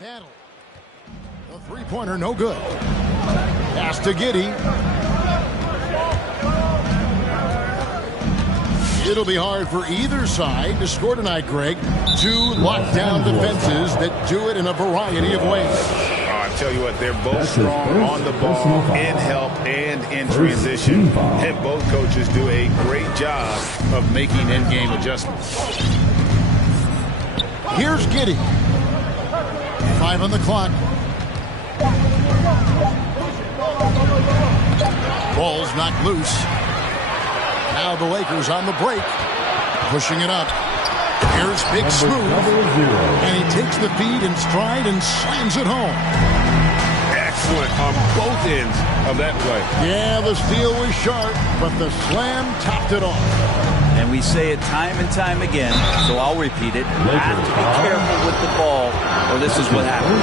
Battle. The three-pointer, no good. Pass to Giddey. It'll be hard for either side to score tonight, Greg. Two lockdown defenses that do it in a variety of ways. I tell you what, they're both strong on the ball, in help, and in transition. And both coaches do a great job of making in-game adjustments. Here's Giddey. 5 on the clock. Ball's knocked loose. Now the Lakers on the break. Pushing it up. Here's Big Smooth. And he takes the feed in stride and slams it home. Excellent on both ends of that play. Yeah, the steal was sharp, but the slam topped it off. And we say it time and time again, so I'll repeat it. You have to be careful with the ball, or this is what happens.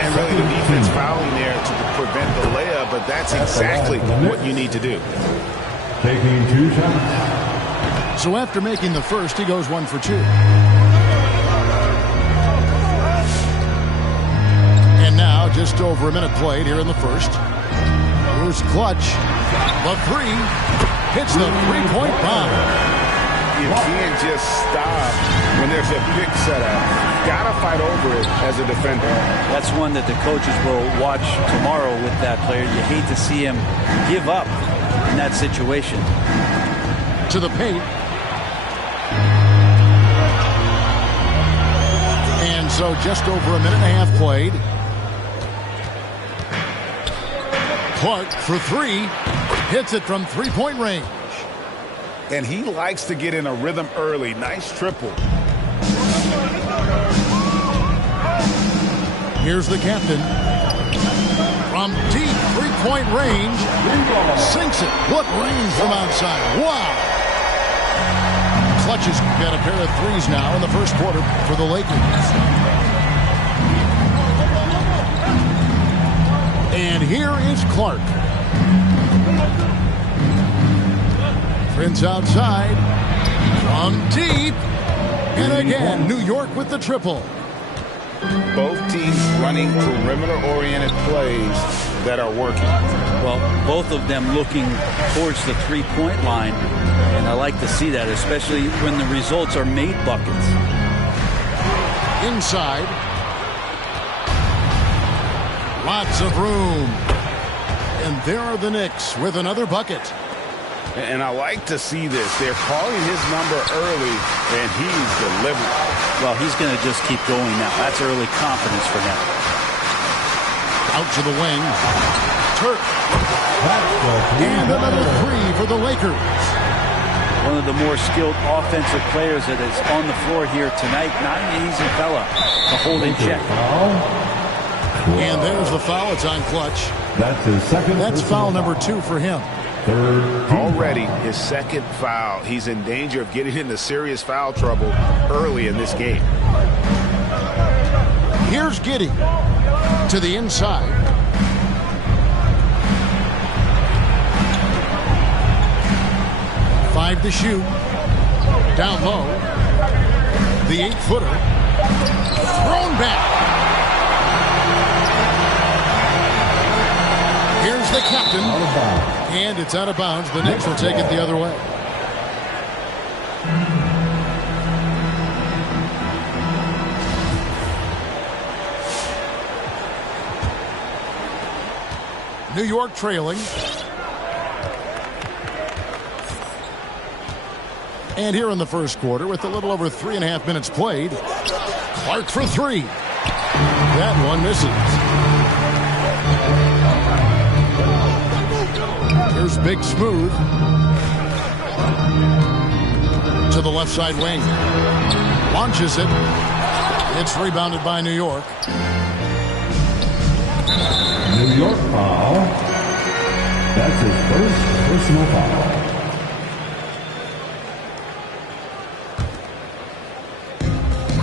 And really the defense fouling there to prevent the layup, but that's exactly what you need to do. Taking 2 shots. So after making the first, he goes 1 for 2. And now just over a minute played here in the first. Here's Clutch. The 3. Hits the three-point bomb. You can't just stop when there's a big setup. Gotta fight over it as a defender. That's one that the coaches will watch tomorrow with that player. You hate to see him give up in that situation. To the paint. And so just over a minute and a half played. Clark for 3. Hits it from three-point range. And he likes to get in a rhythm early. Nice triple. Here's the captain. From deep three-point range. Sinks it. What range from outside. Wow. Clutch has got a pair of threes now in the first quarter for the Lakers. And here is Clark. Prince outside. From deep. And again, New York with the triple. Both teams running perimeter-oriented plays that are working. Well, both of them looking towards the three-point line. And I like to see that, especially when the results are made buckets. Inside. Lots of room. And there are the Knicks with another bucket. And I like to see this. They're calling his number early, and he's delivering. Well, he's going to just keep going now. That's early confidence for him. Out to the wing. Turk. And another 3 for the Lakers. One of the more skilled offensive players that is on the floor here tonight. Not an easy fella to hold in check. And there's the foul. It's on Clutch. That's his second. That's foul number 2 for him. Already his second foul. He's in danger of getting into serious foul trouble early in this game. Here's Giddey to the inside. Five to shoot. Down low. The 8-footer. Thrown back. Here's the captain. And it's out of bounds. The Knicks will take it the other way. New York trailing. And here in the first quarter, with a little over 3.5 minutes played, Clark for 3. That one misses. Here's Big Smooth. To the left side wing. Launches it. It's rebounded by New York. New York foul. That's his first personal foul.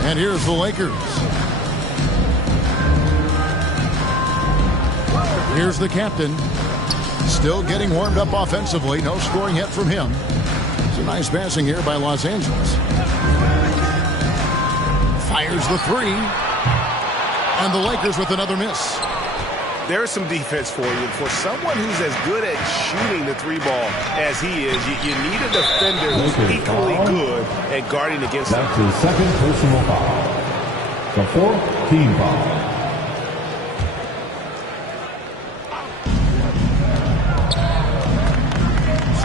And here's the Lakers. Here's the captain. Still getting warmed up offensively. No scoring yet from him. It's a nice passing here by Los Angeles. Fires the 3. And the Lakers with another miss. There's some defense for you. For someone who's as good at shooting the three ball as he is, you need a defender who's equally good at guarding against him. That's his second personal foul. The fourth team foul.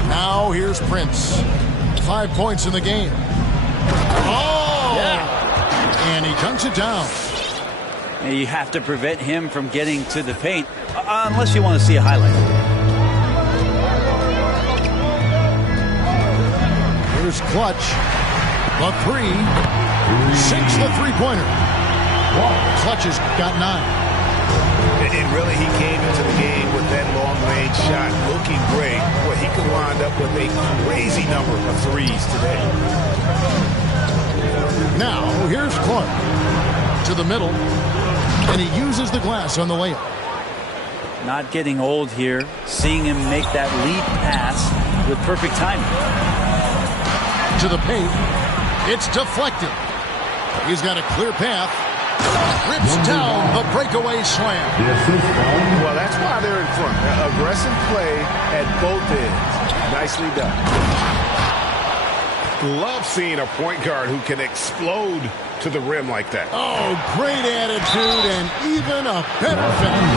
Now here's Prince. 5 points in the game. Oh! Yeah. And he dunks it down. And you have to prevent him from getting to the paint, unless you want to see a highlight. Here's Clutch. The three. Sinks the three-pointer. Clutch has got 9. And really, he came into the game with that long-range shot looking great. Well, he could wind up with a crazy number of threes today. Now, here's Clark. To the middle. And he uses the glass on the layup. Not getting old here. Seeing him make that lead pass with perfect timing. To the paint. It's deflected. He's got a clear path. Rips down the breakaway slam. Well, that's why they're in front. Aggressive play at both ends. Nicely done. Love seeing a point guard who can explode to the rim like that. Oh, great attitude and even a better finish.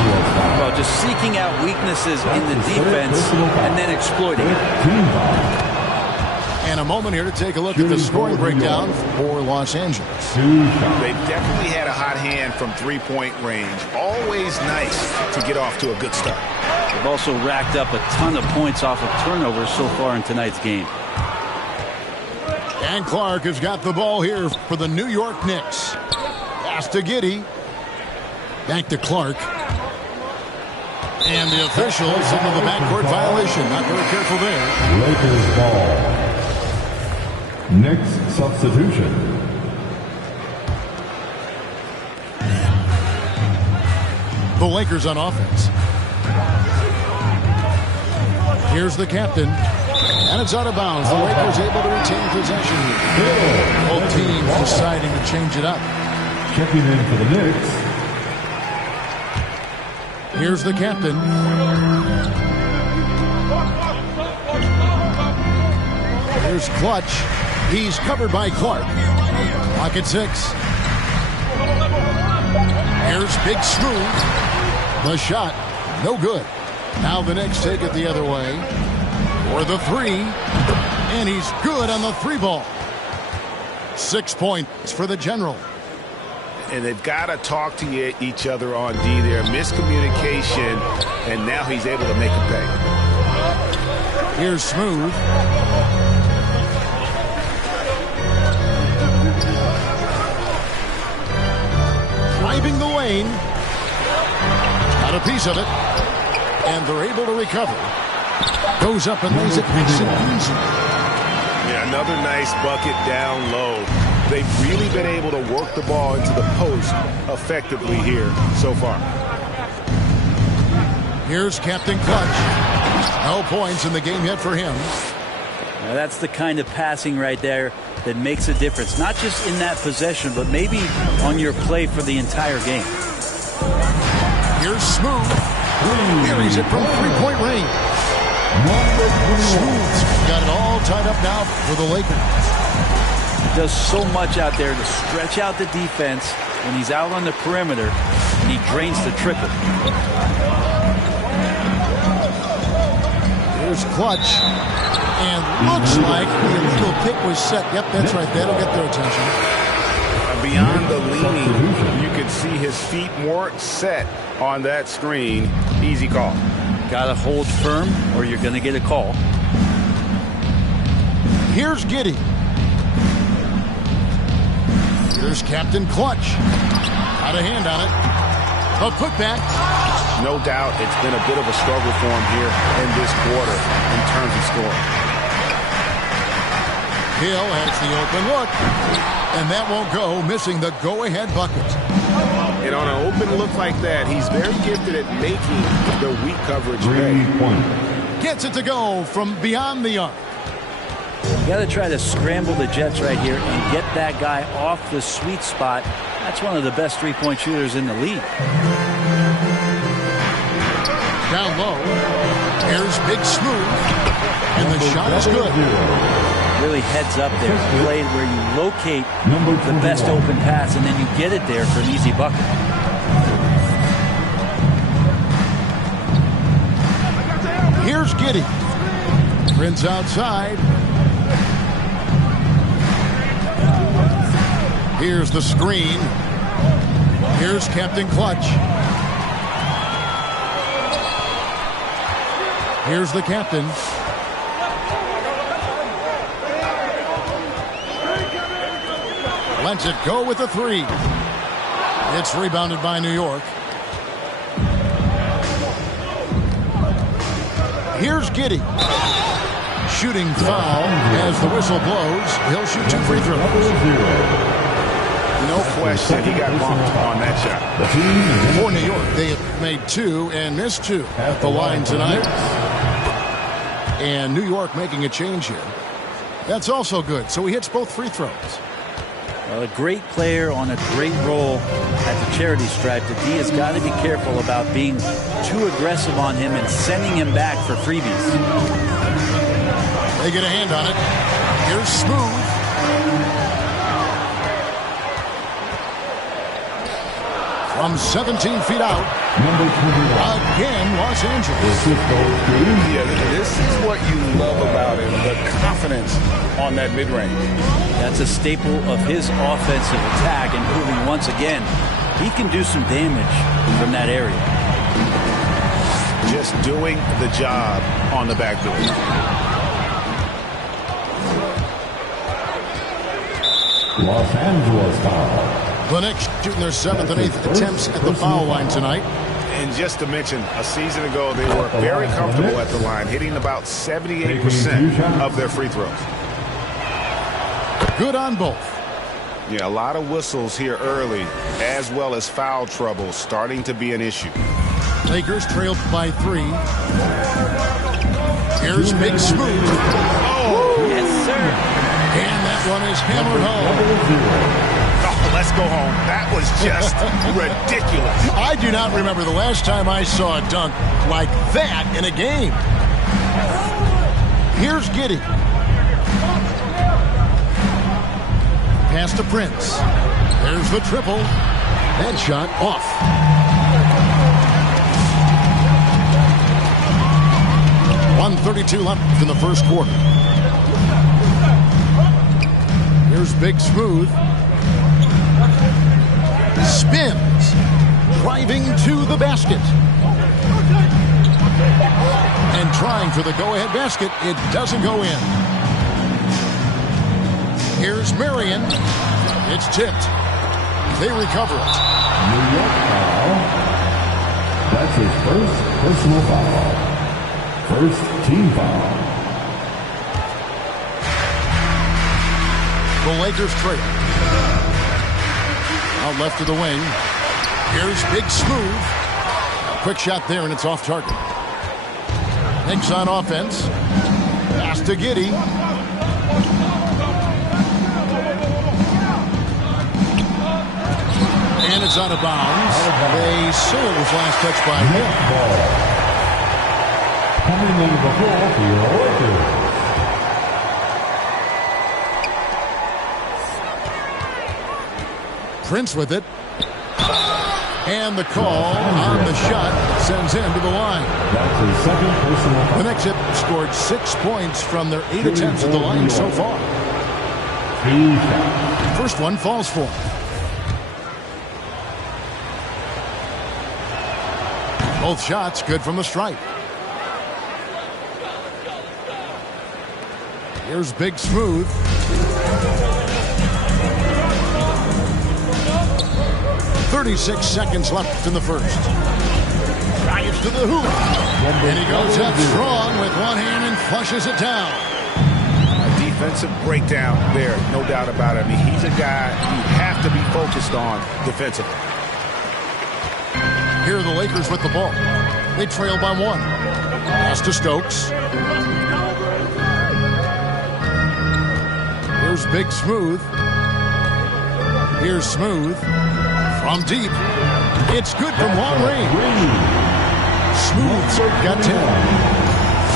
Well, just seeking out weaknesses in the defense and then exploiting it. And a moment here to take a look at the scoring breakdown for Los Angeles. They definitely had a hot hand from three-point range. Always nice to get off to a good start. They've also racked up a ton of points off of turnovers so far in tonight's game. And Clark has got the ball here for the New York Knicks. Pass to Giddey. Back to Clark. And the officials into the backcourt violation. Not very careful there. Lakers ball. Next substitution. The Lakers on offense. Here's the captain. And it's out of bounds. The Lakers able to retain possession here. Both teams deciding to change it up. Checking in for the Knicks. Here's the captain. Here's Clutch. He's covered by Clark. Clock at 6. Here's Big Smooth. The shot. No good. Now the Knicks take it the other way. For the three. And he's good on the three ball. 6 points for the General. And they've got to talk to each other on D there. Miscommunication. And now he's able to make it pay. Here's Smooth. Driving the lane. Got a piece of it. And they're able to recover. Goes up and lays it nice and easy. Yeah, another nice bucket down low. They've really been able to work the ball into the post effectively here so far. Here's Captain Clutch. No points in the game yet for him. Now that's the kind of passing right there that makes a difference. Not just in that possession, but maybe on your play for the entire game. Here's Smooth. Carries it from three-point range. Smooth's got it all tied up now for the Lakers. He does so much out there to stretch out the defense when he's out on the perimeter, and he drains the triple. Here's Clutch. And looks like the illegal pick was set. Yep, that's right. That'll get their attention. Beyond the leaning, you can see his feet weren't set on that screen. Easy call. Got to hold firm or you're going to get a call. Here's Giddey. Here's Captain Clutch. Got a hand on it. A putback. No doubt it's been a bit of a struggle for him here in this quarter in terms of scoring. Hill has the open look. And that won't go, missing the go-ahead bucket. And on an open look like that, he's very gifted at making the weak coverage pay. Gets it to go from beyond the arc. You got to try to scramble the Jets right here and get that guy off the sweet spot. That's one of the best three-point shooters in the league. Down low. Here's Big Smooth. And the shot is good. Really heads up there. Played where you locate the best open pass and then you get it there for an easy bucket. Here's Giddey. Prince outside. Here's the screen. Here's Captain Clutch. Here's the captain. Lets it go with a three. It's rebounded by New York. Here's Giddey. Shooting foul as the whistle blows. He'll shoot 2 free throws. No question, he got bumped on that shot. For New York, they have made 2 and missed 2 at the line tonight. And New York making a change here. That's also good. So he hits both free throws. Well, a great player on a great role at the charity stripe. The D has got to be careful about being too aggressive on him and sending him back for freebies. They get a hand on it. Here's Smooth. From 17 feet out. Again, Los Angeles. Yeah, this is what you love about him, the confidence on that mid-range. That's a staple of his offensive attack, and proving once again he can do some damage from that area. Just doing the job on the backdoor. Los Angeles foul. The Knicks shooting their 7th and 8th attempts at the foul line tonight. And just to mention, a season ago they were very comfortable at the line, hitting about 78% of their free throws. Good on both. Yeah, a lot of whistles here early, as well as foul trouble starting to be an issue. Lakers trailed by 3. Here's Big Smooth. Oh, yes, sir. And that one is hammered home. Oh, let's go home. That was just ridiculous. I do not remember the last time I saw a dunk like that in a game. Here's Giddey. Pass to Prince. There's the triple. That shot off. .132 left in the first quarter. Here's Big Smooth. Spins. Driving to the basket. And trying for the go-ahead basket. It doesn't go in. Here's Marion. It's tipped. They recover it. New York foul. That's his first personal foul. First team foul. The Lakers trail. Out left to the wing. Here's Big Smooth. Quick shot there, and it's off target. Knicks on offense. Pass to Giddey. And it's out of bounds. They say it was last touched by him. Coming in the ball for your Lakers. Prince with it. And the call on the shot sends him to the line. That's his second personal foul. The Knicks have scored 6 points from their 8 attempts at the line so far. First one falls for him. Both shots good from the stripe. Here's Big Smooth. .36 seconds left in the first. Drives to the hoop. And he goes up strong with one hand and flushes it down. A defensive breakdown there, no doubt about it. I mean, he's a guy you have to be focused on defensively. Here are the Lakers with the ball. They trail by 1. Pass to Stokes. Here's Big Smooth. Here's Smooth from deep. It's good from long range. Smooth's got 10.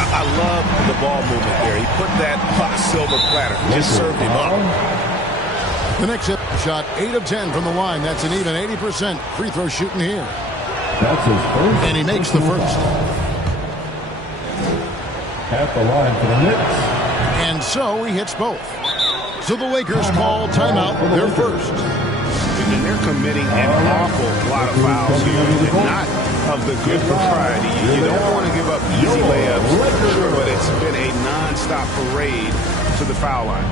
I love the ball movement there. He put that on a silver platter. Just served him up. The next shot, 8 of 10 from the line. That's an even 80% free throw shooting here. That's his first. And he makes the first. At the line for the Knicks. And so he hits both. So the Lakers call timeout, their first. And they're committing an awful lot of fouls here, and not of the good variety. You don't want to give up easy layups, sure, but it's been a non-stop parade to the foul line.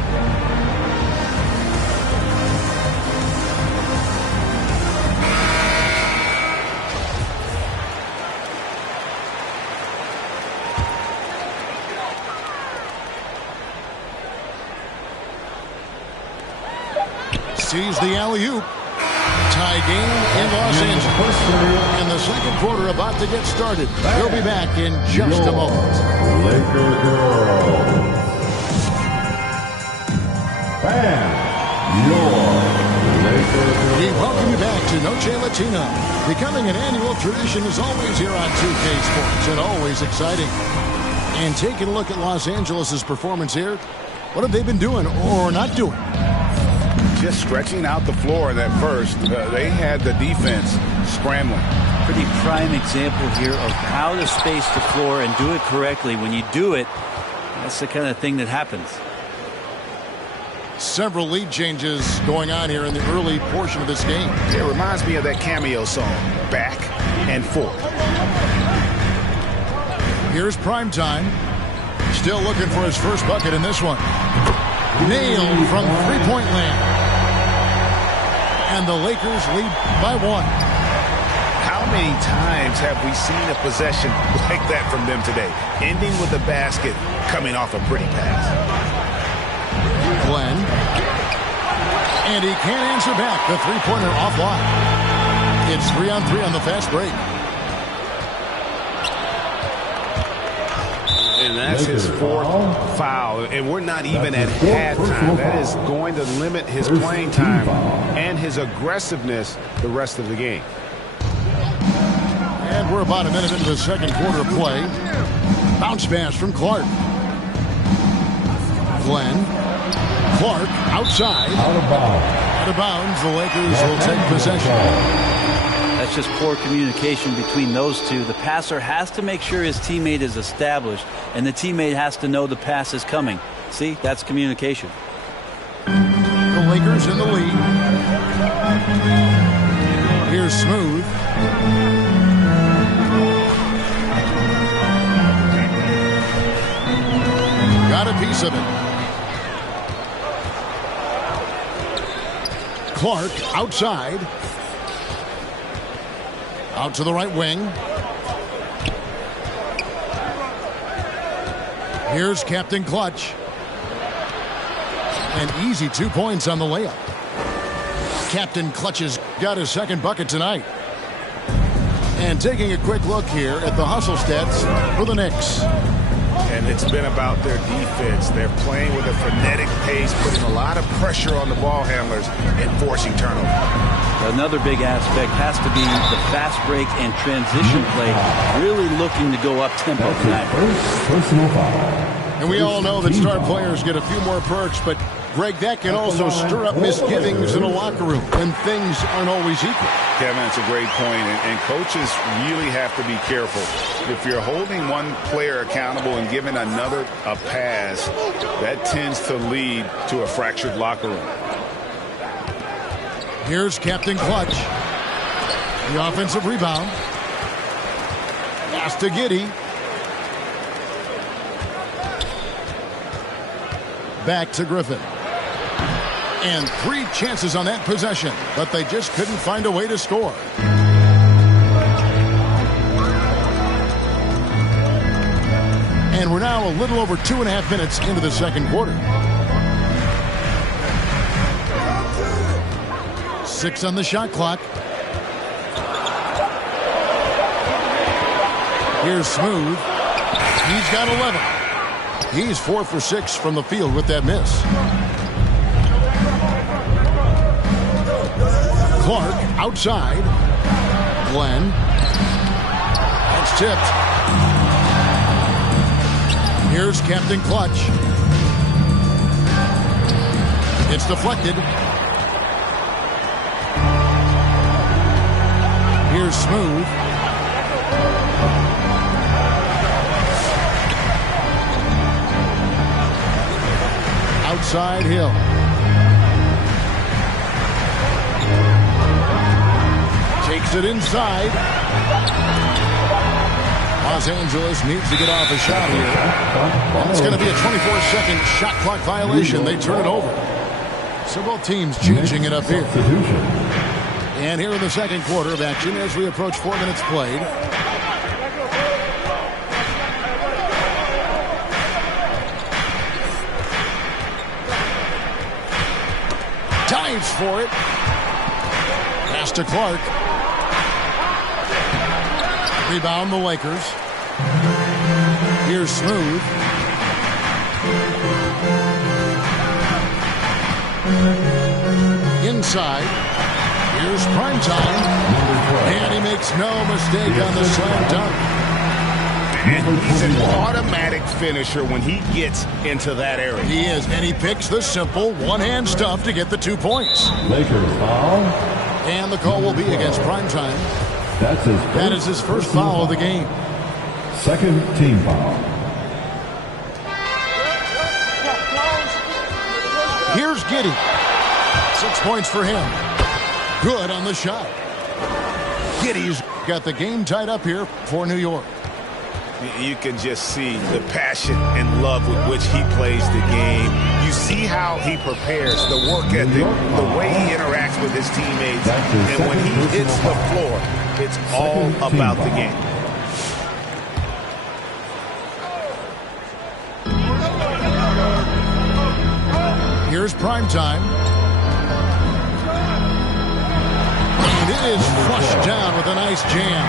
Sees the alley-oop. Tie game in Los Angeles. And the second quarter about to get started. We'll be back in just a moment. Laker girls. Bam. Your Laker girls. We welcome you back to Noche Latina. Becoming an annual tradition is always here on 2K Sports and always exciting. And taking a look at Los Angeles' performance here, what have they been doing or not doing? Just stretching out the floor in that first. They had the defense scrambling. Pretty prime example here of how to space the floor and do it correctly. When you do it, that's the kind of thing that happens. Several lead changes going on here in the early portion of this game. It reminds me of that Cameo song, Back and Forth. Here's prime time. Still looking for his first bucket in this one. Nailed from three-point land. And the Lakers lead by 1. How many times have we seen a possession like that from them today? Ending with a basket, coming off a pretty pass. Glenn. And he can't answer back. The three-pointer offline. It's 3-on-3 on the fast break. And that's his fourth foul. And we're not even at halftime. That is going to limit his playing time and his aggressiveness the rest of the game. And we're about a minute into the second quarter of play. Bounce pass from Clark. Glenn. Clark outside. Out of bounds. Out of bounds. The Lakers will take possession. That's just poor communication between those two. The passer has to make sure his teammate is established, and the teammate has to know the pass is coming. See, that's communication. The Lakers in the lead. Here's Smooth. Got a piece of it. Clark outside. Out to the right wing. Here's Captain Clutch. An easy 2 points on the layup. Captain Clutch has got his second bucket tonight. And taking a quick look here at the hustle stats for the Knicks. And it's been about their defense. They're playing with a frenetic pace, putting a lot of pressure on the ball handlers and forcing turnovers. Another big aspect has to be the fast break and transition play. Really looking to go up tempo tonight. Personal foul. And we all know that star players get a few more perks, but Greg, that can also stir up misgivings in a locker room when things aren't always equal. Kevin, it's a great point, and coaches really have to be careful. If you're holding one player accountable and giving another a pass, that tends to lead to a fractured locker room. Here's Captain Clutch. The offensive rebound. Pass to Giddey. Back to Griffin. And 3 chances on that possession, but they just couldn't find a way to score. And we're now a little over 2.5 minutes into the second quarter. 6 on the shot clock. Here's Smooth. He's got 11. He's 4 for 6 from the field with that miss. Clark outside. Glenn. That's tipped. Here's Captain Clutch. It's deflected. Here's Smooth. Outside Hill. Takes it inside. Los Angeles needs to get off a shot here. And it's going to be a 24-second shot clock violation. They turn it over. So both teams changing it up here. And here in the second quarter of action as we approach 4 minutes played. Dives for it. Pass to Clark. Rebound the Lakers. Here's Smooth. Inside. Here's Primetime. And he makes no mistake on the slam dunk. And he's an automatic finisher when he gets into that area. He is, and he picks the simple one-hand stuff to get the 2 points. Lakers foul. And the call will be against Primetime. That is his first foul of the game. Second team foul. Here's Giddey. 6 points for him. Good on the shot. Giddey's got the game tied up here for New York. You can just see the passion and love with which he plays the game. You see how he prepares, the work ethic, the way he interacts with his teammates. And when he hits the floor, it's all about the game. Here's Primetime. And it is flushed down with a nice jam.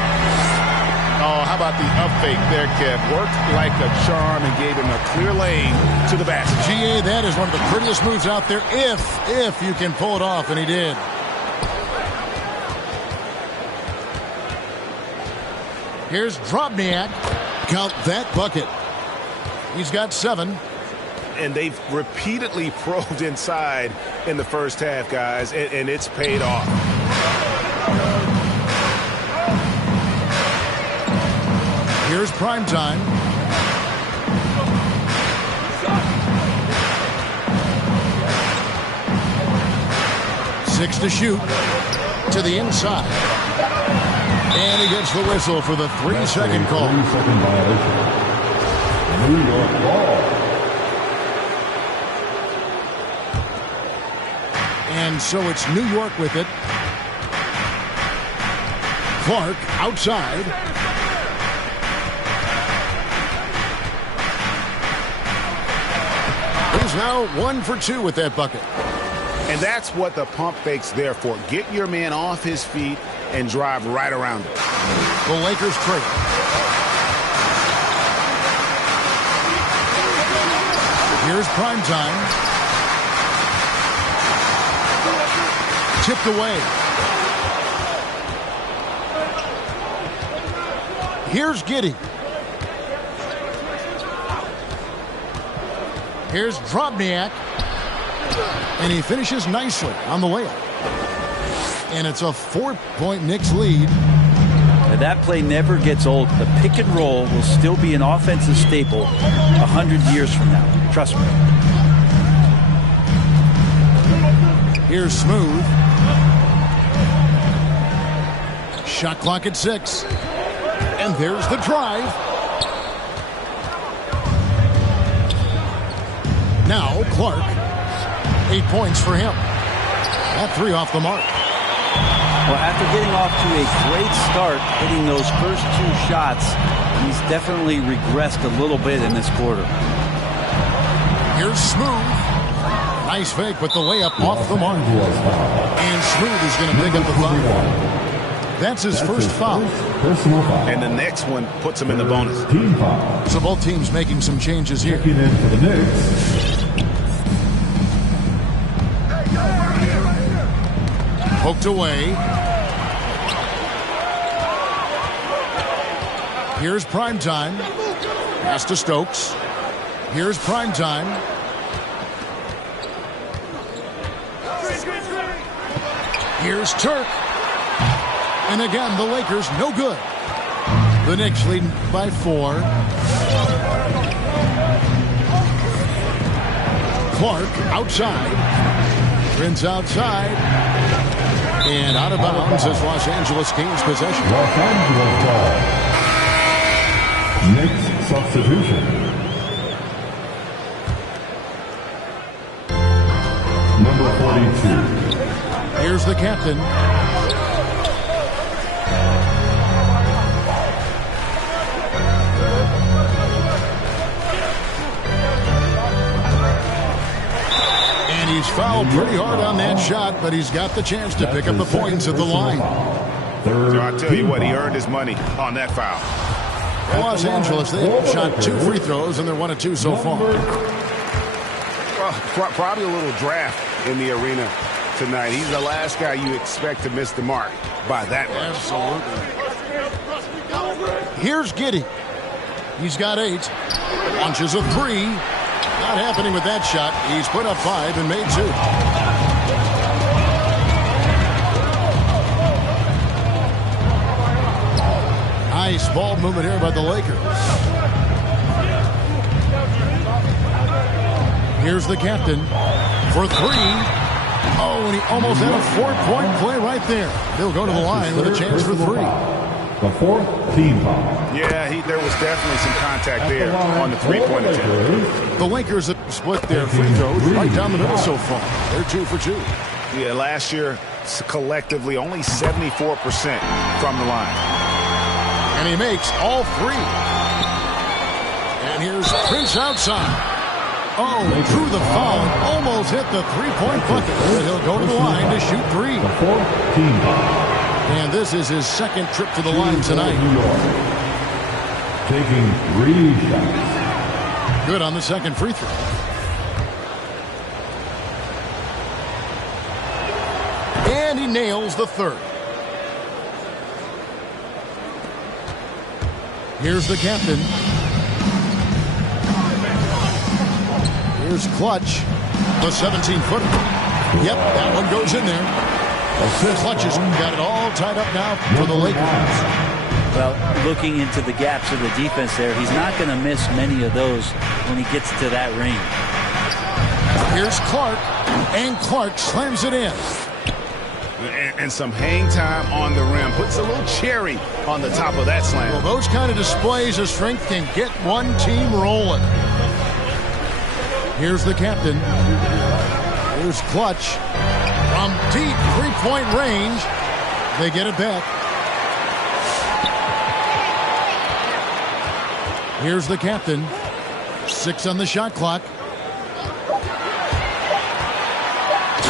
Oh, how about the up fake there, Kev? Worked like a charm and gave him a clear lane to the basket. GA, that is one of the prettiest moves out there if you can pull it off, and he did. Here's Drobniak. Count that bucket. He's got 7. And they've repeatedly probed inside in the first half, guys, and it's paid off. Here's Primetime. Six to shoot. To the inside. And he gets the whistle for the 3-second call. 3-second violation. New York ball. And so it's New York with it. Clark outside. He's now 1 for 2 with that bucket. And that's what the pump fake's there for. Get your man off his feet and drive right around him. The Lakers trade. Here's Primetime. Tipped away. Here's Giddey. Here's Drobniak. And he finishes nicely on the layup. And it's a 4-point Knicks lead. Now that play never gets old. The pick and roll will still be an offensive staple 100 years from now. Trust me. Here's Smooth. Shot clock at 6. And there's the drive. Now Clark. 8 points for him. That 3 off the mark. Well, after getting off to a great start, hitting those first 2 shots, he's definitely regressed a little bit in this quarter. Here's Smooth. Nice fake, but the layup off the mark. And Smooth is going to pick up the foul. That's his first foul. And the next one puts him in the bonus. Team foul. So both teams making some changes here. Checking in for the Knicks. Poked away. Here's Primetime. Pass to Stokes. Here's Primetime. Here's Turk. And again, the Lakers no good. The Knicks leading by 4. Clark outside. Prince outside. And out of bounds as Los Angeles gains possession. Los Angeles ball. Knicks substitution. Number 42. Here's the captain. And he's fouled pretty hard on that shot, but he's got the chance to pick up the points at the line. So I tell you what, he earned his money on that foul. Los Angeles, they shot 2 free throws, and they're 1 of 2 so far. Well, probably a little draft in the arena tonight. He's the last guy you expect to miss the mark by that much. Absolutely. Here's Giddey. He's got 8. Launches a 3. Not happening with that shot. He's put up 5 and made 2. Nice ball movement here by the Lakers. Here's the captain for 3. Oh, and he almost had a 4-point play right there. He'll go to the line with a chance for 3. The 4th team foul. Yeah, there was definitely some contact there on the 3-point attempt. The Lakers have split their free throws right down the middle so far. They're 2 for 2. Yeah, last year, collectively, only 74% from the line. And he makes all 3. And here's Prince outside. Oh, drew the foul. Almost hit the 3-point bucket. But he'll go to the line to shoot 3. The 4th team foul. And this is his second trip to the line tonight. New York. Taking 3 shots. Good on the second free throw. And he nails the 3rd. Here's the captain. Here's Clutch. The 17-footer. Yep, that one goes in there. Clutch has got it all tied up now for the Lakers. Well, looking into the gaps of the defense there, he's not going to miss many of those when he gets to that range. Here's Clark, and Clark slams it in. And some hang time on the rim. Puts a little cherry on the top of that slam. Well, those kind of displays of strength can get one team rolling. Here's the captain. Here's Clutch. From deep 3-point range, they get it back. Here's the captain. 6 on the shot clock.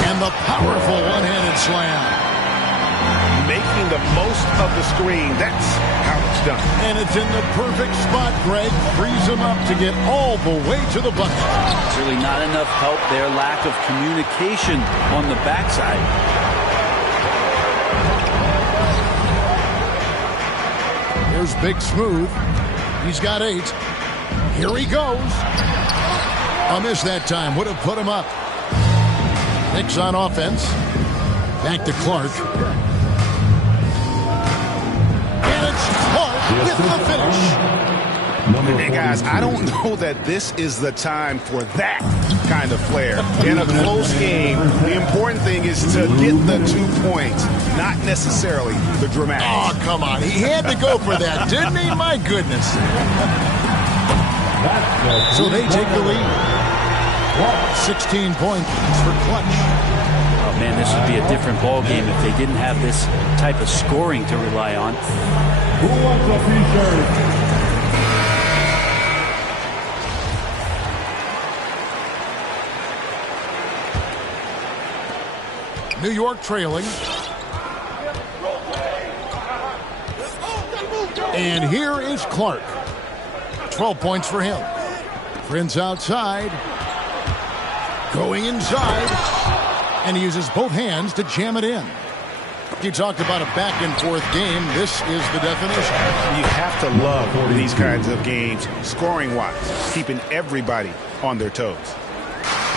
And the powerful one-handed slam. Making the most of the screen. That's how it's done. And it's in the perfect spot, Greg. Frees him up to get all the way to the bucket. It's really not enough help there. Lack of communication on the backside. Here's Big Smooth. He's got 8. Here he goes. A miss that time. Would have put him up. Knicks on offense. Back to Clark. And it's Clark with the finish. Hey, guys, I don't know that this is the time for that kind of flair. In a close game, the important thing is to get the 2 points, not necessarily the dramatic. Oh, come on. He had to go for that, didn't he? My goodness. So they take the lead. 16 points for Clutch. Oh, man, this would be a different ball game if they didn't have this type of scoring to rely on. Who wants a t-shirt? New York trailing. And here is Clark. 12 points for him. Prince outside. Going inside. And he uses both hands to jam it in. He talked about a back-and-forth game. This is the definition. You have to love these kinds of games, scoring-wise, keeping everybody on their toes.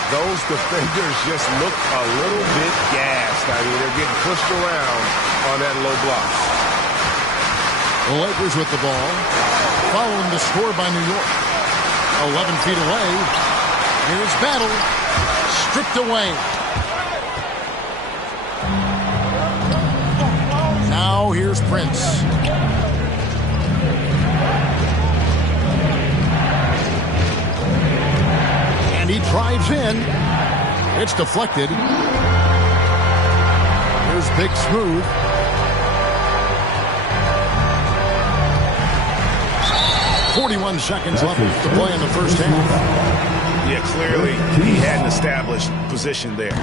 Those defenders just look a little bit gassed. I mean, they're getting pushed around on that low block. The Lakers with the ball, following the score by New York. 11 feet away. Here's Battle. Stripped away. Now here's Prince. And he drives in. It's deflected. Here's Big Smooth. .41 seconds left to play in the first half. Yeah, clearly he hadn't established position there.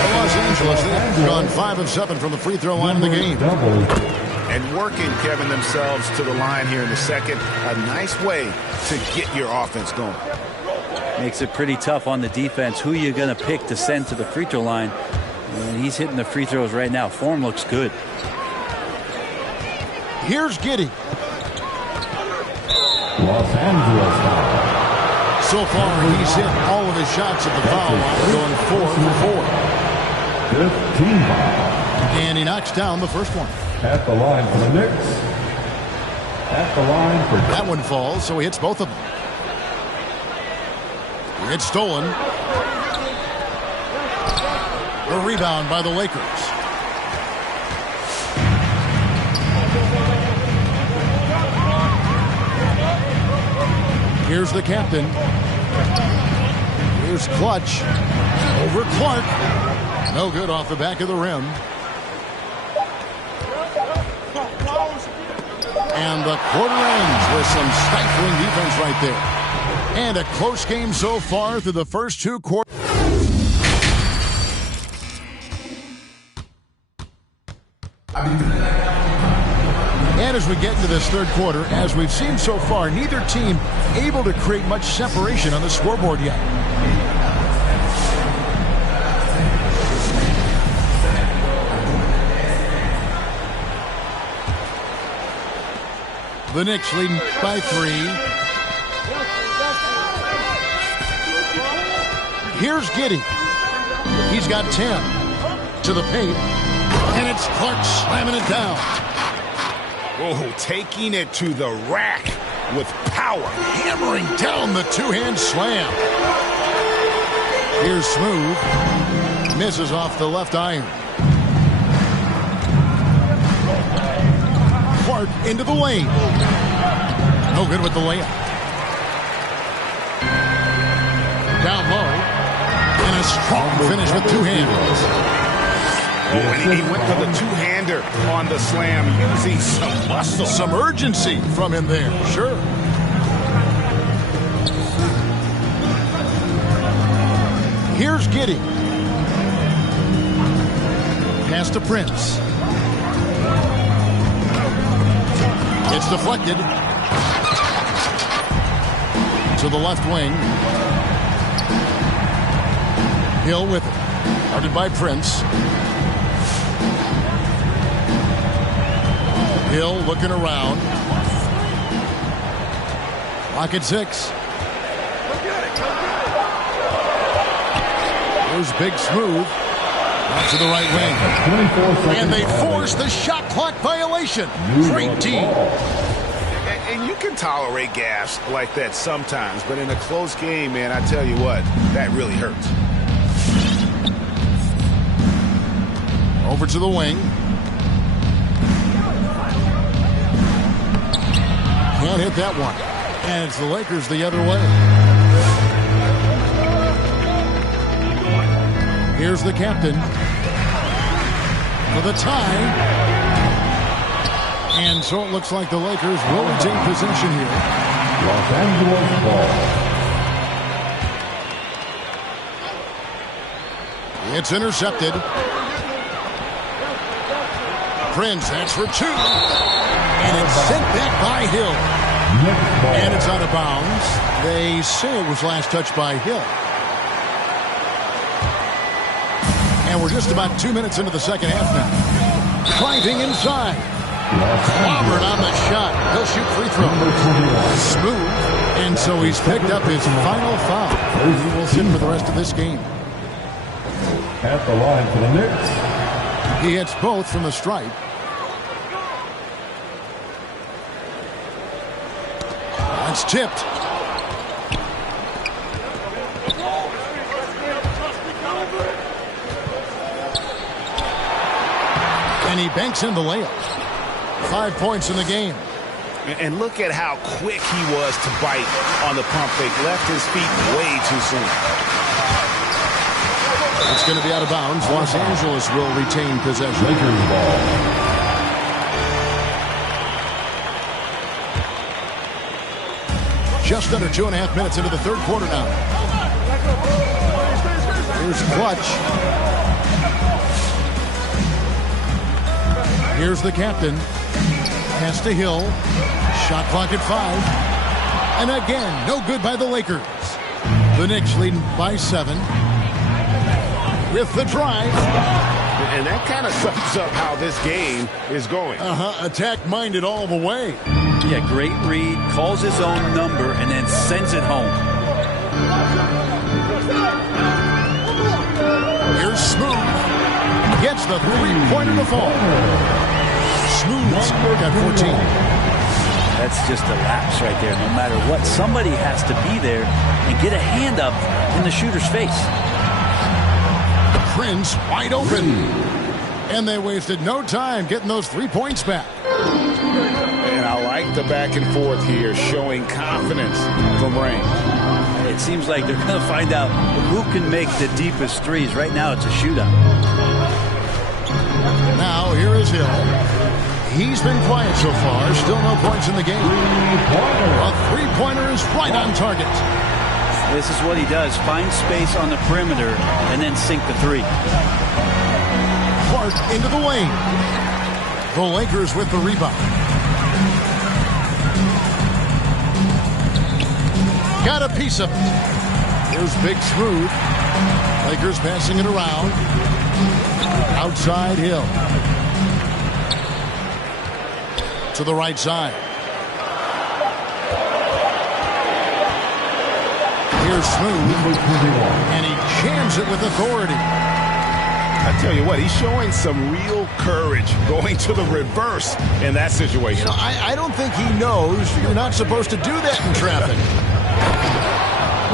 Los Angeles, they've gone 5 of 7 from the free throw line in the game. And working, Kevin, themselves to the line here in the second. A nice way to get your offense going. Makes it pretty tough on the defense. Who you're going to pick to send to the free throw line. And he's hitting the free throws right now. Form looks good. Here's Giddey. Los Angeles foul. So far, he's hit all of his shots at the foul line, going 4 for 4. 15 foul. And he knocks down the first one. At the line for the Knicks. At the line for... That one falls, so he hits both of them. It's stolen. A rebound by the Lakers. Here's the captain. Here's Clutch. Over Clark. No good off the back of the rim. And the quarter ends with some stifling defense right there. And a close game so far through the first 2 quarters. And as we get into this third quarter, as we've seen so far, neither team able to create much separation on the scoreboard yet. The Knicks leading by 3. Here's Giddey. He's got 10 to the paint. And it's Clark slamming it down. Oh, taking it to the rack with power. Hammering down the two-hand slam. Here's Smooth. Misses off the left iron. Clark into the lane. No good with the layup. Down low. And a strong finish with 2 hands. Oh, and he went for the two-hander on the slam, using some muscle. Some urgency from him there, sure. Here's Giddey. Pass to Prince. It's deflected. To the left wing. Hill with it. Guarded by Prince. Hill looking around. Clock at 6. Here's Big Smooth. Out to the right wing. And they force the shot clock violation. Great team. And you can tolerate gas like that sometimes, but in a close game, man, I tell you what, that really hurts. Over to the wing. Can't hit that one. And it's the Lakers the other way. Here's the captain for the tie. And so it looks like the Lakers will retain possession here. Los Angeles ball. It's intercepted. Prince, that's for 2. And it's sent back by Hill. And it's out of bounds. They say it was last touched by Hill. And we're just about 2 minutes into the second half now. Driving inside. Clobbered on the shot. He'll shoot free throw. Smooth. And so he's picked up his final foul. He will sit for the rest of this game. At the line for the Knicks. He hits both from the stripe. That's tipped. And he banks in the layup. 5 points in the game. And look at how quick he was to bite on the pump fake. Left his feet way too soon. It's going to be out of bounds. Los Angeles will retain possession. Lakers ball. Just under 2.5 minutes into the third quarter now. Here's Clutch. Here's the captain. Pass to Hill. Shot clock at 5. And again, no good by the Lakers. The Knicks leading by 7. With the drive. And that kind of sums up how this game is going. Attack-minded all the way. Yeah, great read. Calls his own number and then sends it home. Here's Smooth. Gets the three-pointer to fall. Smooth's got 14. That's just a lapse right there. No matter what, somebody has to be there and get a hand up in the shooter's face. Prince wide open. And they wasted no time getting those 3 points back. And I like the back and forth here, showing confidence from range. It seems like they're going to find out who can make the deepest threes. Right now, it's a shootout. Now, here is Hill. He's been quiet so far. Still no points in the game. A three-pointer is right on target. This is what he does. Find space on the perimeter and then sink the three. Clark into the lane. The Lakers with the rebound. Got a piece of it. Here's Big Smooth. Lakers passing it around. Outside Hill. To the right side. Here's Smooth. And he jams it with authority. I tell you what, he's showing some real courage going to the reverse in that situation. You know, I don't think he knows you're not supposed to do that in traffic.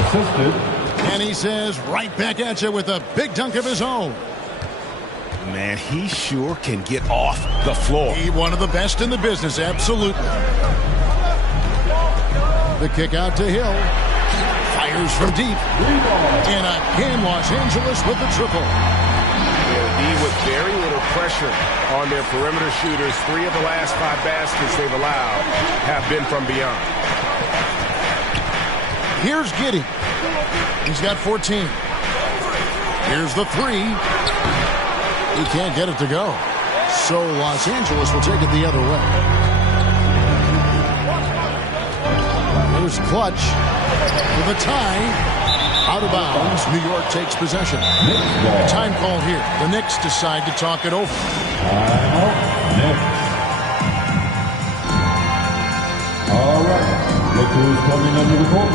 Assisted. And he says right back at you with a big dunk of his own. Man, he sure can get off the floor. He one of the best in the business, absolutely. The kick out to Hill. Fires from deep. And again, Los Angeles with the triple. With very little pressure on their perimeter shooters. 3 of the last 5 baskets they've allowed have been from beyond. Here's Giddey. He's got 14. Here's the 3. He can't get it to go. So Los Angeles will take it the other way. Here's Clutch with a tie. Out of bounds. New York takes possession. Time call here. The Knicks decide to talk it over. All right. Look who's coming under the court.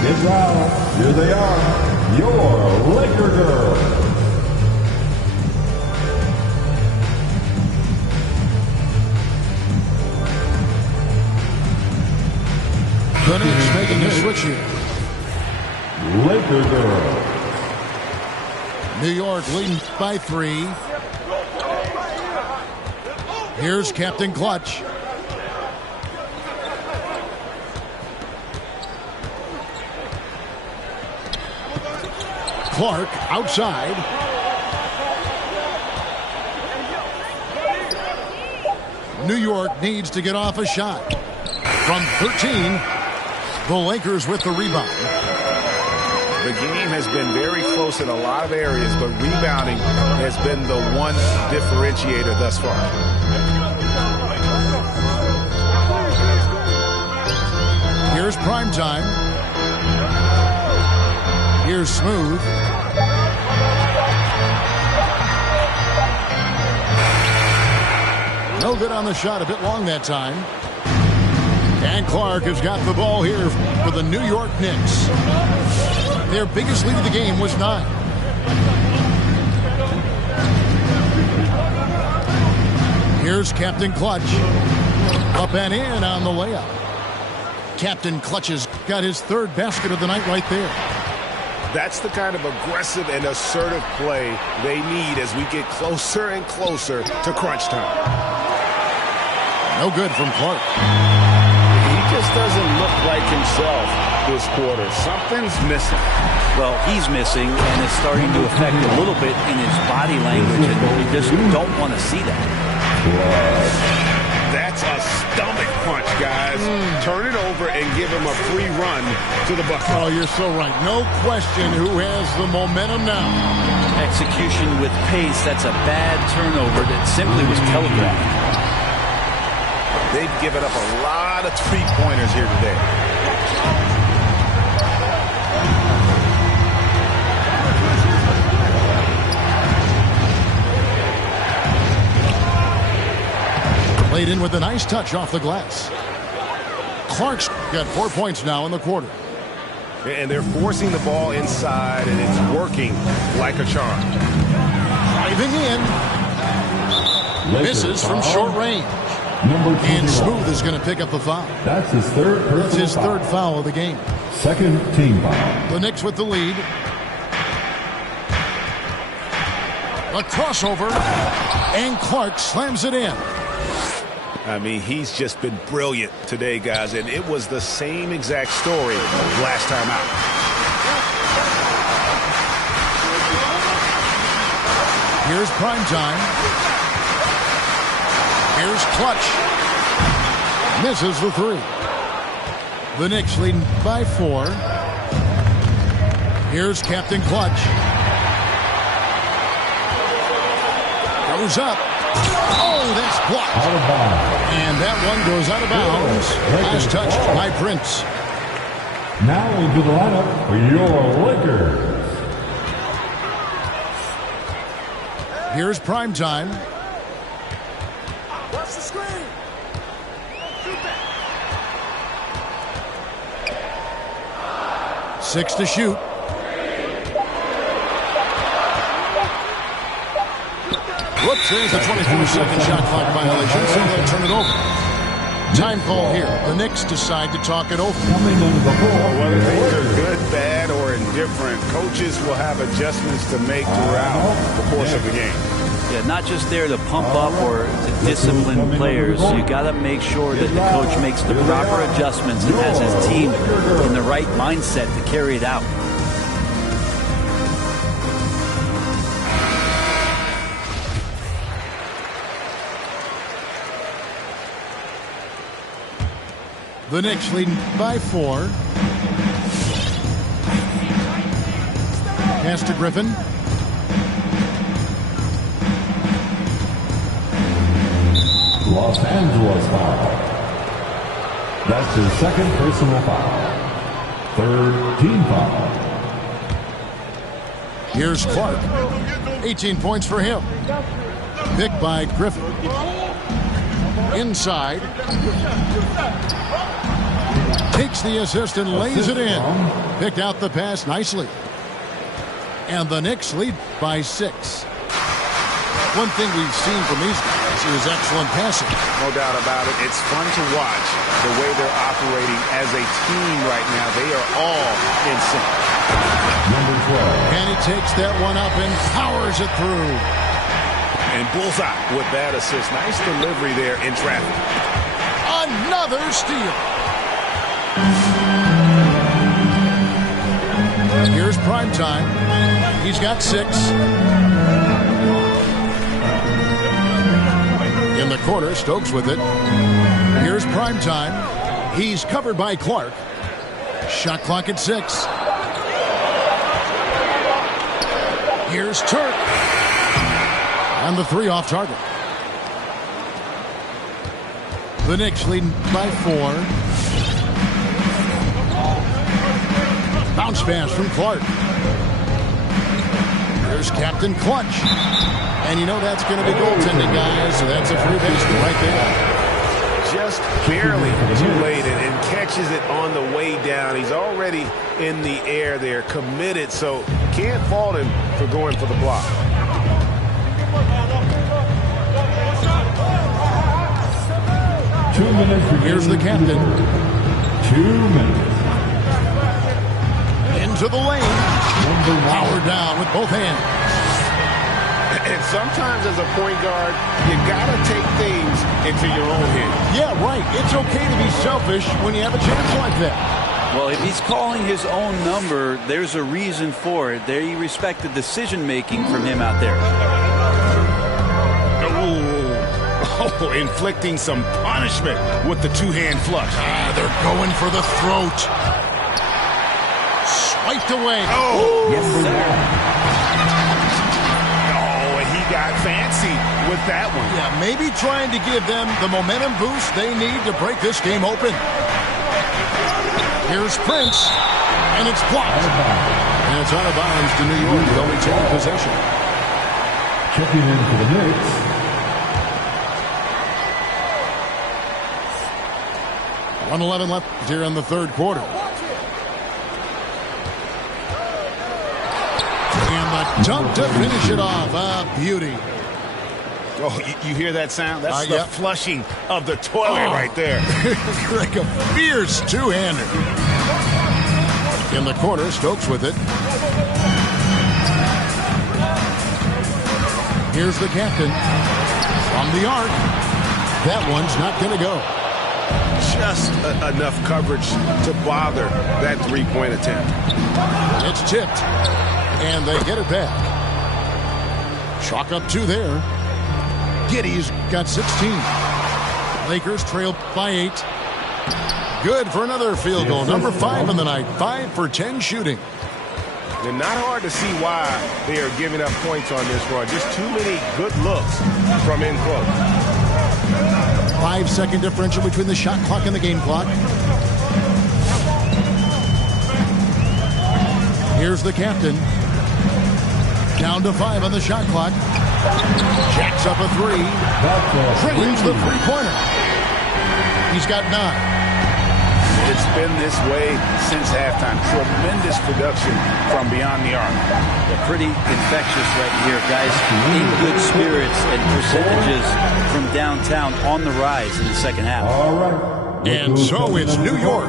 Get loud. Here they are. Your Laker girls. The Knicks making a switch here. Laker girls. New York leading by 3. Here's Captain Clutch. Clark outside. New York needs to get off a shot. From 13, the Lakers with the rebound. The game has been very close in a lot of areas, but rebounding has been the one differentiator thus far. Here's prime time. Here's Smooth. No good on the shot. A bit long that time. And Clark has got the ball here for the New York Knicks. Their biggest lead of the game was 9. Here's Captain Clutch. Up and in on the layup. Captain Clutch has got his 3rd basket of the night right there. That's the kind of aggressive and assertive play they need as we get closer and closer to crunch time. No good from Clark. He just doesn't look like himself this quarter. Something's missing. Well, he's missing, and it's starting to affect a little bit in his body language, and you just don't want to see that. That's a stomach punch, guys. Turn it over and give him a free run to the bucket. Oh, you're so right. No question who has the momentum now. Execution with pace, that's a bad turnover that simply was telegraphed. They've given up a lot of three-pointers here today. Played in with a nice touch off the glass. Clark's got 4 points now in the quarter. And they're forcing the ball inside, and it's working like a charm. Driving in. Misses from short range. And Smooth is going to pick up the foul. That's his third personal That's his foul. 3rd foul of the game. 2nd team foul. The Knicks with the lead. A crossover. And Clark slams it in. I mean, he's just been brilliant today, guys, and it was the same exact story last time out. Here's prime time. Here's Clutch. Misses the 3. The Knicks leading by 4. Here's Captain Clutch. Goes up. Oh, that's blocked. Out of bounds. And that one goes out of bounds. Last touched by Prince. Now into the lineup for your Lakers. Here's prime time. Watch the screen. Shoot that. 6 to shoot. Whoops, there's a 24-second shot clock violation, so they'll turn it over. Time call here. The Knicks decide to talk it over. Coming into the floor. Whether things are good, bad, or indifferent, coaches will have adjustments to make throughout the course of the game. Yeah, not just there to pump up or to discipline players. You got to make sure that the coach makes the proper adjustments and has his team in the right mindset to carry it out. The Knicks leading by 4. Pass to Griffin. Los Angeles foul. That's his 2nd personal foul. 3rd team foul. Here's Clark. 18 points for him. Picked by Griffin. Inside. Takes the assist and lays it in. Picked out the pass nicely. And the Knicks lead by 6. One thing we've seen from these guys is excellent passing. No doubt about it. It's fun to watch the way they're operating as a team right now. They are all in sync. Number 12. And he takes that one up and powers it through. And bullseye with that assist. Nice delivery there in traffic. Another steal. Here's prime time. He's got 6. In the corner, Stokes with it. Here's prime time. He's covered by Clark. Shot clock at 6. Here's Turk. And the 3 off target. The Knicks leading by 4. Bounce pass from Clark. Here's Captain Clutch. And you know that's going to be goaltending, guys, so that's a free basket right there. Just barely too late and catches it on the way down. He's already in the air there, committed, so can't fault him for going for the block. Here's the captain. 2 minutes. Into the lane. Power down with both hands. And sometimes as a point guard, you got to take things into your own hands. Yeah, right. It's okay to be selfish when you have a chance like that. Well, if he's calling his own number, there's a reason for it. They respect the decision-making from him out there. Oh, inflicting some punishment with the two-hand flush. They're going for the throat. Swiped away. Oh, and he got fancy with that one. Yeah, maybe trying to give them the momentum boost they need to break this game open. Here's Prince, and it's blocked. And it's out of bounds to New York. They'll retain possession. Checking in for the Knicks. 1:11 left here in the third quarter. And the dunk to finish it off. Beauty. Oh, you hear that sound? That's the yep. flushing of the toilet right there. Like a fierce two-hander. In the corner, Stokes with it. Here's the captain. From the arc. That one's not going to go. Just enough coverage to bother that three-point attempt. It's tipped. And they get it back. Chalk up 2 there. Giddey's got 16. Lakers trail by 8. Good for another field goal. Number 5 in the night. 5 for 10 shooting. And not hard to see why they are giving up points on this run. Just too many good looks from in close. 5-second differential between the shot clock and the game clock. Here's the captain. Down to 5 on the shot clock. Jacks up a 3. Drains the three-pointer. He's got 9. It's been this way since halftime. Tremendous production from beyond the arc. They're pretty infectious right here, guys. In good spirits and percentages from downtown on the rise in the second half. All right. And so it's New York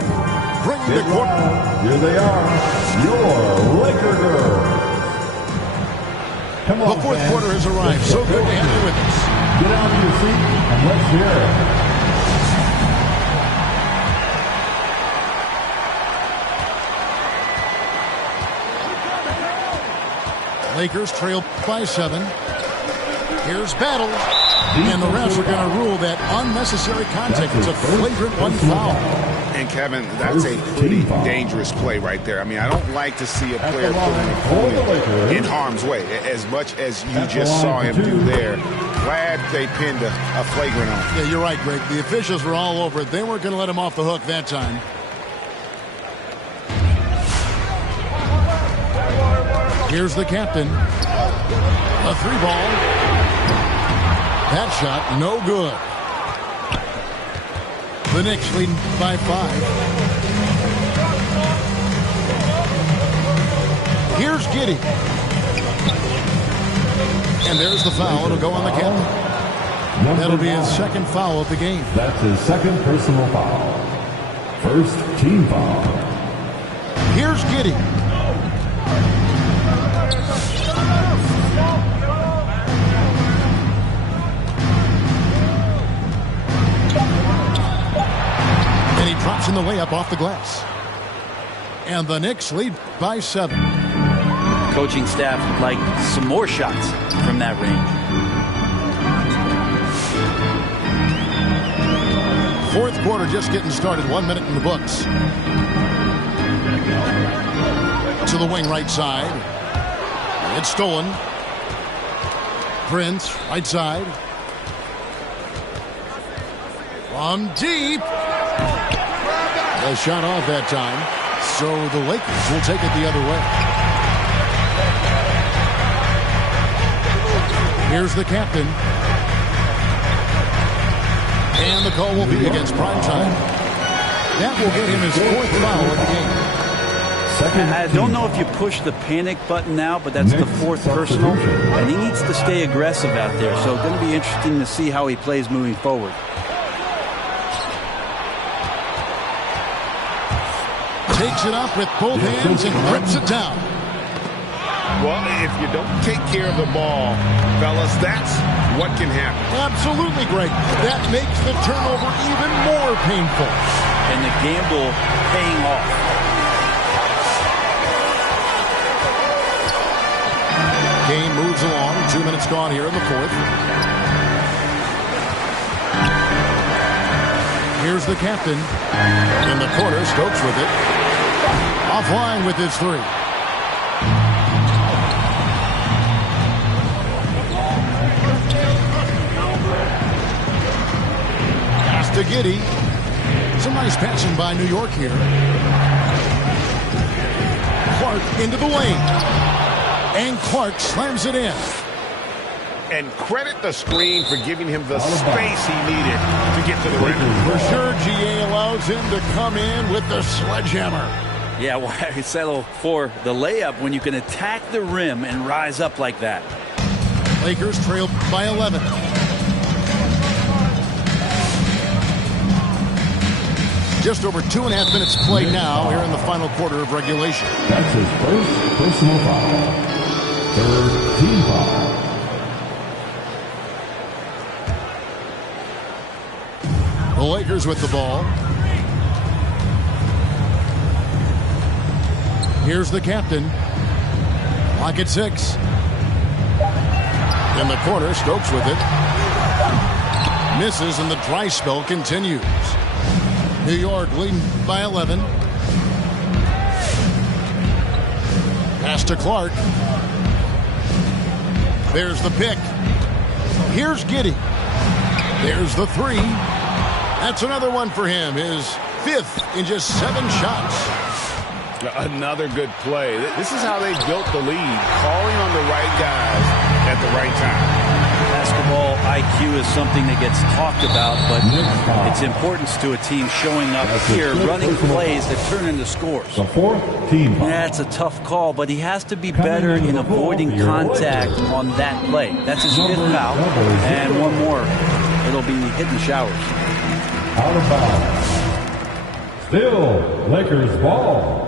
bringing the quarter. Here they are, your Laker girls. Come on, The fourth fans. quarter has arrived. So good to have you with us. Get out of your seat and let's hear it. Lakers trail by 7. Here's Battle. And the refs are going to rule that unnecessary contact. It's a flagrant 1 foul. And Kevin, that's a pretty dangerous play right there. I mean, I don't like to see a player put an opponent in harm's way, as much as you just saw him do there. Glad they pinned a flagrant on. Yeah, you're right, Greg. The officials were all over it. They weren't going to let him off the hook that time. Here's the captain. A 3-ball. That shot, no good. The Knicks leading by 5. Here's Giddey. And there's the foul. It'll go on the captain. That'll be his second foul of the game. That's his second personal foul. First team foul. Here's Giddey. And he drops in the layup off the glass. And the Knicks lead by 7. Coaching staff would like some more shots from that range. Fourth quarter just getting started. 1 minute in the books. To the wing right side. It's stolen. Prince, right side. From deep. A shot off that time. So the Lakers will take it the other way. Here's the captain. And the call will be against primetime. That will get him his 4th foul of the game. I don't know if you push the panic button now, but that's the 4th personal, and he needs to stay aggressive out there. So going to be interesting to see how he plays moving forward. Takes it up with both hands and grips it down. Well, if you don't take care of the ball, fellas, that's what can happen. Absolutely, Greg. That makes the turnover even more painful. And the gamble paying off. Game moves along. 2 minutes gone here in the 4th. Here's the captain. In the corner, Stokes with it. Offline with his 3. Pass to Giddey. Some nice passing by New York here. Clark into the lane. And Clark slams it in. And credit the screen for giving him the space he needed to get to the rim. For sure, GA allows him to come in with the sledgehammer. Yeah, why settle for the layup when you can attack the rim and rise up like that? Lakers trail by 11. Just over 2.5 minutes played now here in the final quarter of regulation. That's his first personal foul. 3rd team foul. The Lakers with the ball. Here's the captain. Clock at 6. In the corner, Stokes with it. Misses, and the dry spell continues. New York leading by 11. Pass to Clark. There's the pick. Here's Giddey. There's the 3. That's another one for him. His 5th in just 7 shots. Another good play. This is how they built the lead, calling on the right guys at the right time. Basketball IQ is something that gets talked about, but its importance to a team showing up here, running plays that turn into scores. The 4th team foul. That's a tough call, but he has to be better in avoiding contact on that play. That's his 5th foul, and one more. It'll be hitting showers. Out of bounds. Still Lakers ball.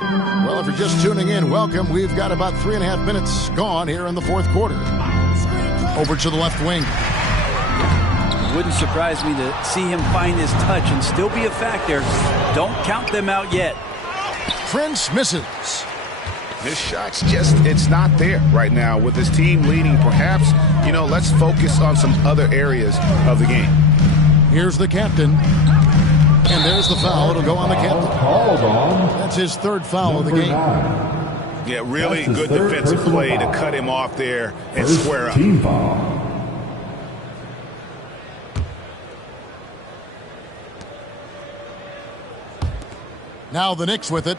Well, if you're just tuning in, welcome. We've got about 3.5 minutes gone here in the 4th quarter. Over to the left wing. It wouldn't surprise me to see him find his touch and still be a factor. Don't count them out yet. Prince misses. This shot's just, it's not there right now with his team leading. Perhaps, let's focus on some other areas of the game. Here's the captain. And there's the foul. It'll go on the captain. That's his 3rd foul of the game. Yeah, really good defensive play to cut him off there and square up. Team foul. Now the Knicks with it.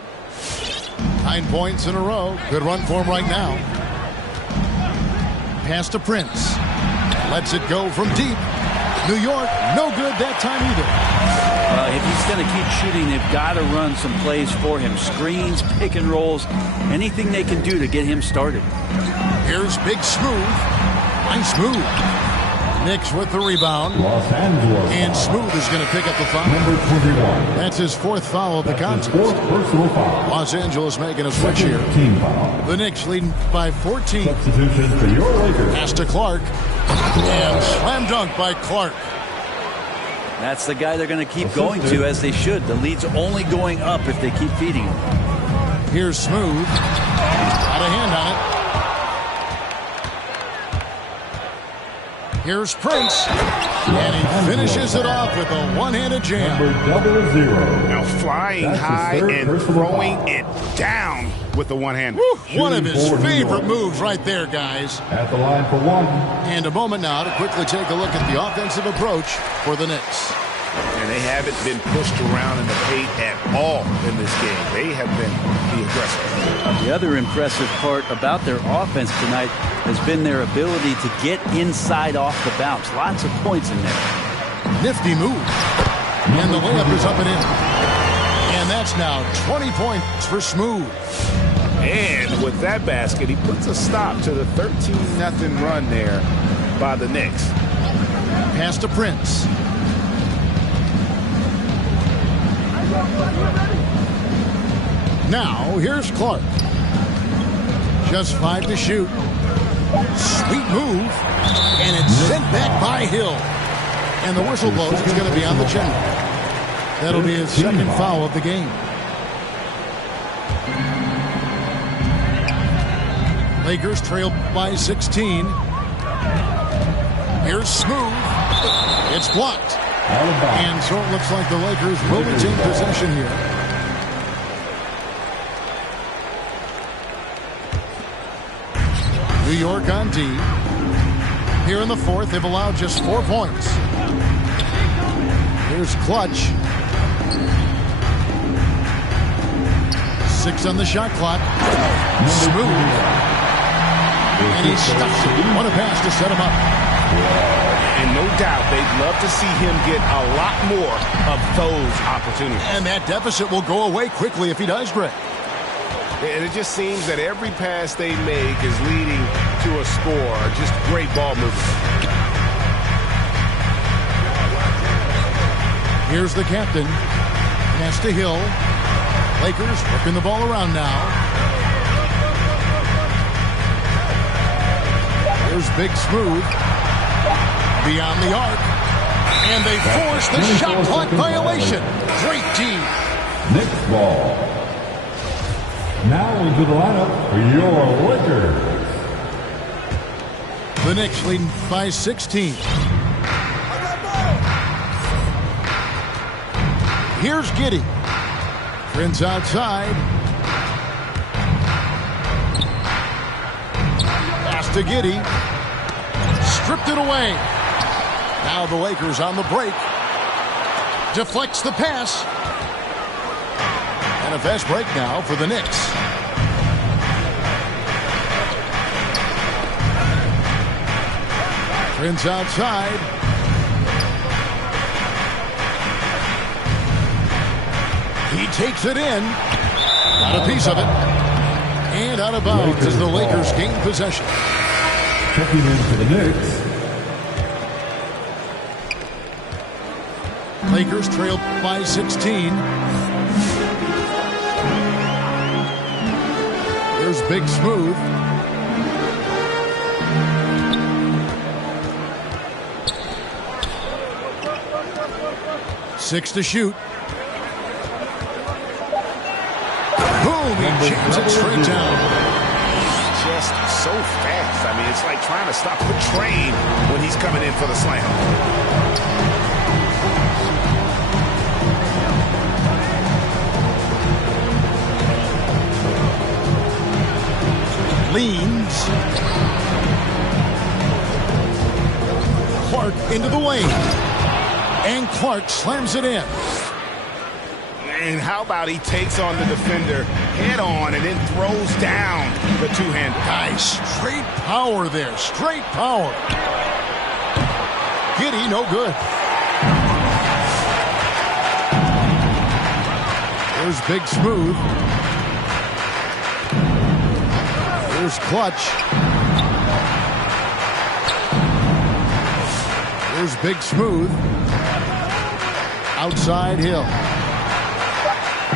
9 points in a row. Good run for him right now. Pass to Prince. Lets it go from deep. New York, no good that time either. If he's going to keep shooting, they've got to run some plays for him. Screens, pick and rolls, anything they can do to get him started. Here's Big Smooth. Nice move. Knicks with the rebound. Los Angeles. And Smooth is going to pick up the foul. Number 21. That's his 4th foul of the contest. 4th personal foul. Los Angeles making a switch here. Team foul. The Knicks leading by 14. Substitution for your Lakers. Pass to Clark. And slam dunk by Clark. That's the guy they're going to keep going to, as they should. The lead's only going up if they keep feeding him. Here's Smooth. Got a hand on it. Here's Prince. And he finishes it off with a one-handed jam. Number 00. Now flying high and throwing it down with the one-hand. One of his favorite moves right there, guys. At the line for 1. And a moment now to quickly take a look at the offensive approach for the Knicks. And they haven't been pushed around in the paint at all in this game. They have been the aggressors. The other impressive part about their offense tonight has been their ability to get inside off the bounce. Lots of points in there. Nifty move. And the layup is up and in. And that's now 20 points for Smooth. And with that basket, he puts a stop to the 13-0 run there by the Knicks. Pass to Prince. Now, here's Clark. Just 5 to shoot. Sweet move. And it's sent back by Hill. And the whistle blows. He's going to be on the general. That'll be his second foul of the game. Lakers trail by 16. Here's Smooth. It's blocked. And so it looks like the Lakers will retain possession here. New York on D. Here in the fourth, they've allowed just 4 points. Here's Clutch. 6 on the shot clock. Smooth. And he stuffs it. What a pass to set him up. And no doubt they'd love to see him get a lot more of those opportunities. And that deficit will go away quickly if he does, Greg. And it just seems that every pass they make is leading to a score. Just great ball movement. Here's the captain. Pass to Hill. Lakers working the ball around now. Here's Big Smooth. Beyond the arc. And they force the shot clock violation. Great D. Knicks ball. Now into the lineup for your Lakers. The Knicks leading by 16. Here's Giddey. Prince outside. Pass to Giddey. Stripped it away. Now the Lakers on the break. Deflects the pass. And a fast break now for the Knicks. Prince outside. He takes it in. Got a piece of it. And out of bounds as the Lakers gain possession. Checking in for the Knicks. Lakers trail by 16. Here's Big Smooth. Six to shoot. Boom! He jams it straight down. Just so fast. I mean, it's like trying to stop the train when he's coming in for the slam. Leans. Clark into the lane. And Clark slams it in. And how about he takes on the defender head on and then throws down the two-hander. Guys, straight power there. Straight power. Giddey, no good. Here's Big Smooth. Here's Clutch. Here's Big Smooth. Outside Hill.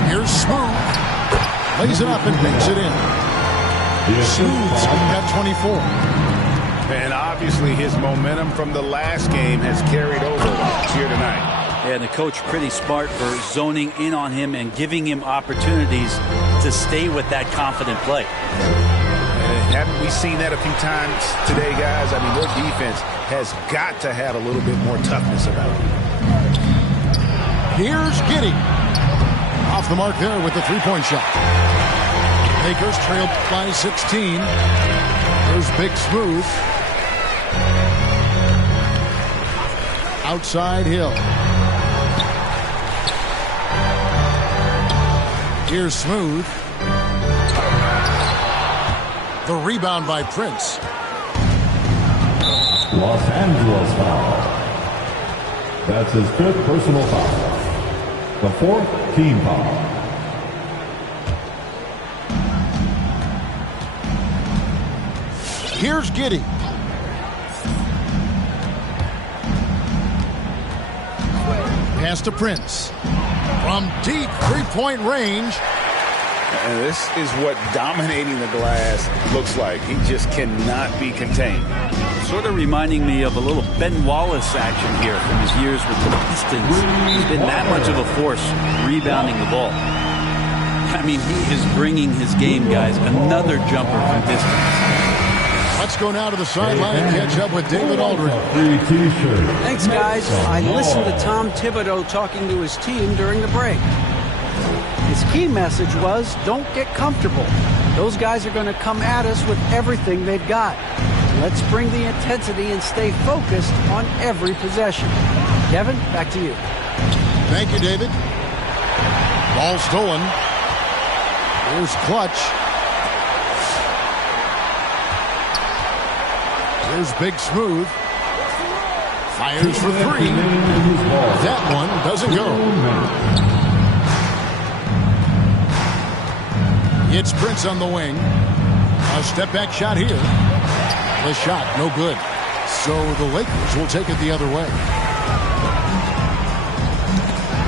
Here's Smooth. Lays it up and banks it in. Smooth's got 24. And obviously his momentum from the last game has carried over here tonight. Yeah, and the coach pretty smart for zoning in on him and giving him opportunities to stay with that confident play. Haven't we seen that a few times today, guys? I mean, their defense has got to have a little bit more toughness about it. Here's Giddey. Off the mark there with the three-point shot. Lakers trail by 16. There's Big Smooth. Outside Hill. Here's Smooth. The rebound by Prince. Los Angeles foul. That's his 5th personal foul. The 4th team foul. Here's Giddey. Pass to Prince. From deep three-point range. And this is what dominating the glass looks like. He just cannot be contained. Sort of reminding me of a little Ben Wallace action here from his years with the Pistons. He's been that much of a force rebounding the ball. I mean, he is bringing his game, guys. Another jumper from distance. Let's go now to the sideline and catch up with David Aldridge. Thanks, guys. I listened to Tom Thibodeau talking to his team during the break. His key message was, don't get comfortable. Those guys are going to come at us with everything they've got. Let's bring the intensity and stay focused on every possession. Kevin, back to you. Thank you, David. Ball stolen. Here's Clutch. Here's Big Smooth. Fires for 3. That one doesn't go. It's Prince on the wing. A step-back shot here. The shot, no good. So the Lakers will take it the other way.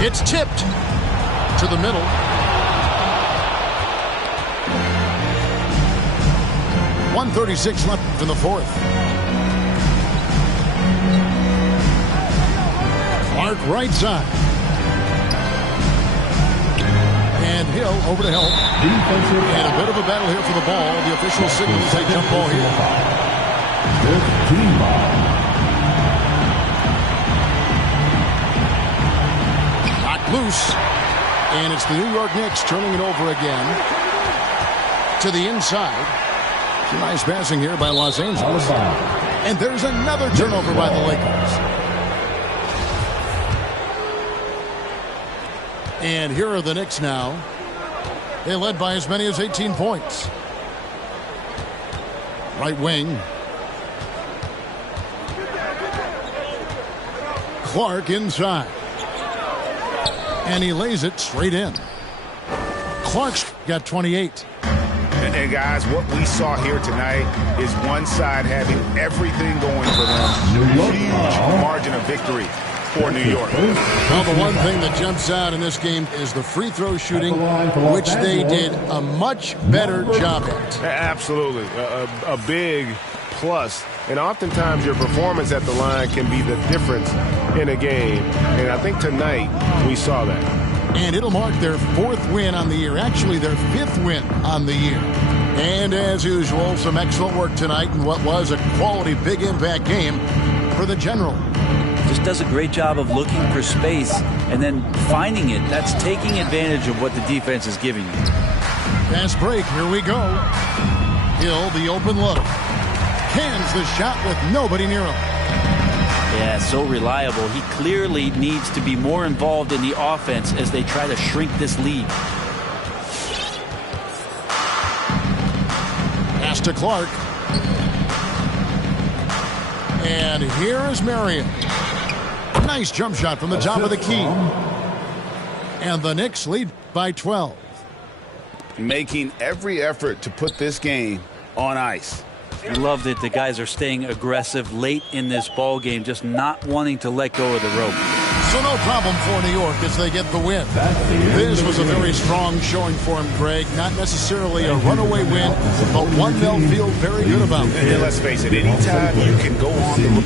It's tipped to the middle. .136 left in the 4th. Clark right side. And Hill over to help. And a bit of a battle here for the ball. The official signals a jump ball here. Knocked loose. And it's the New York Knicks turning it over again. To the inside. Nice passing here by Los Angeles. And there's another turnover by the Lakers. And here are the Knicks now. They led by as many as 18 points. Right wing. Clark inside. And he lays it straight in. Clark's got 28. And guys, what we saw here tonight is one side having everything going for them. Huge margin of victory for New York. Well, the one thing that jumps out in this game is the free throw shooting, which they did a much better job at. Absolutely. A big plus. And oftentimes your performance at the line can be the difference in a game. And I think tonight we saw that. And it'll mark their 4th win on the year. Actually, their 5th win on the year. And as usual, some excellent work tonight in what was a quality big impact game for the General. Just does a great job of looking for space and then finding it. That's taking advantage of what the defense is giving you. Fast break. Here we go. Hill, the open look. Cans the shot with nobody near him. Yeah, so reliable. He clearly needs to be more involved in the offense as they try to shrink this lead. Pass to Clark. And here is Marion. Nice jump shot from the top of the key. And the Knicks lead by 12. Making every effort to put this game on ice. I love that the guys are staying aggressive late in this ball game, just not wanting to let go of the rope. So no problem for New York as they get the win. This was a very strong showing for him, Greg. Not necessarily a runaway win, but one they'll feel very good about. And let's face it, anytime you can go on the